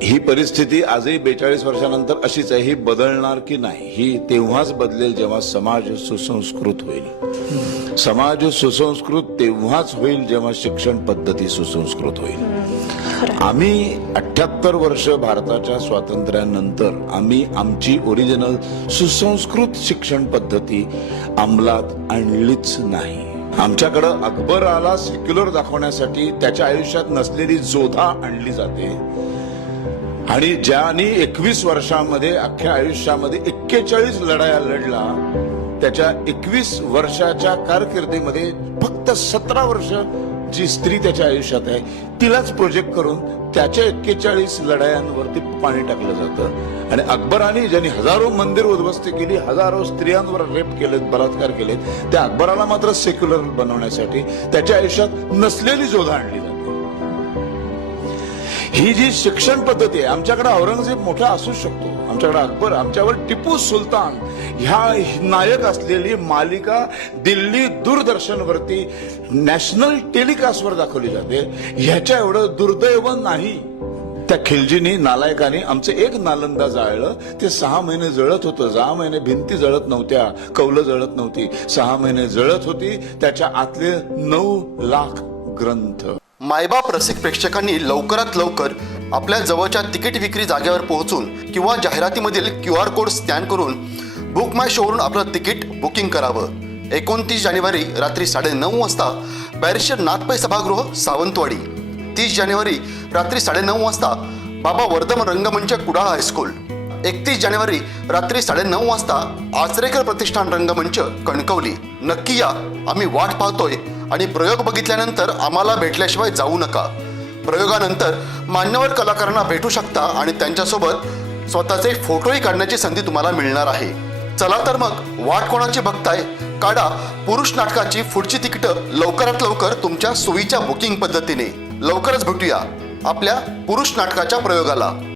ही परिस्थिती आजही बेचाळीस वर्षानंतर अशीच आहे ही बदलणार की नाही? ही तेव्हाच बदलेल जेव्हा समाज सुसंस्कृत होईल. समाज सुसंस्कृत तेव्हाच होईल जेव्हा शिक्षण पद्धती सुसंस्कृत होईल. आम्ही अठ्याहत्तर वर्ष भारताच्या स्वातंत्र्यानंतर आम्ही आमची ओरिजिनल सुसंस्कृत शिक्षण पद्धती अंमलात आणलीच नाही. आमच्याकडं अकबराला सेक्युलर दाखवण्यासाठी त्याच्या आयुष्यात नसलेली जोधा आणली जाते. आणि ज्यानी एकवीस वर्षामध्ये अख्ख्या आयुष्यामध्ये एक्केचाळीस लढाया लढला त्याच्या एकवीस वर्षाच्या कारकिर्दीमध्ये फक्त सतरा वर्ष जी स्त्री त्याच्या आयुष्यात आहे तिलाच प्रोजेक्ट करून त्याच्या एक्केचाळीस लढायांवरती पाणी टाकलं जातं. आणि अकबराने ज्यांनी हजारो मंदिर उद्ध्वस्त केली हजारो स्त्रियांवर रेप केलेत बलात्कार केलेत त्या अकबराला मात्र सेक्युलर बनवण्यासाठी त्याच्या आयुष्यात नसलेली जोधा आणली जाते. ही जी शिक्षण पद्धती आहे आमच्याकडे औरंगजेब मोठा असू शकतो. आमच्याकडे अकबर आमच्यावर टिपू सुलतान ह्या नायक असलेली मालिका दिल्ली दूरदर्शनवरती नॅशनल टेलिकास्टवर दाखवली जाते. ह्याच्या एवढं दुर्दैव नाही. त्या खिलजीनी नालायकाने आमचं एक नालंदा जाळलं. ते सहा महिने जळत होतं. सहा महिने भिंती जळत नव्हत्या कौलं जळत नव्हती. सहा महिने जळत होती. त्याच्या आतले नऊ लाख ग्रंथ. मायबाप रसिक प्रेक्षकांनी लवकरात लवकर आपल्या जवळच्या तिकीट विक्री जागेवर पोहोचून किंवा जाहिरातीमधील क्यू आर कोड स्कॅन करून बुक माय शोवरून आपलं तिकीट बुकिंग करावं. एकोणतीस जानेवारी रात्री साडेनऊ वाजता बॅरिस्टर नाथपै सभागृह सावंतवाडी. तीस जानेवारी रात्री साडेनऊ वाजता बाबा वर्धम रंगमंच कुडाळ हायस्कूल एकतीस जानेवारी रात्री साडेनऊ वाजता आचरेकर प्रतिष्ठान रंगमंच कणकवली. नक्की या आम्ही वाट पाहतोय. आणि प्रयोग बघितल्यानंतर आम्हाला भेटल्याशिवाय जाऊ नका. प्रयोगानंतर मान्यवर कलाकारांना भेटू शकता आणि त्यांच्यासोबत स्वतःचे फोटोही काढण्याची संधी तुम्हाला मिळणार आहे. चला तर मग वाट कोणाची बघताय? काढा पुरुष नाटकाची पुढची तिकीटं लवकरात लवकर तुमच्या सोयीच्या बुकिंग पद्धतीने. लवकरच भेटूया. आपल्या पुरुष नाटकाच्या प्रयोगाला.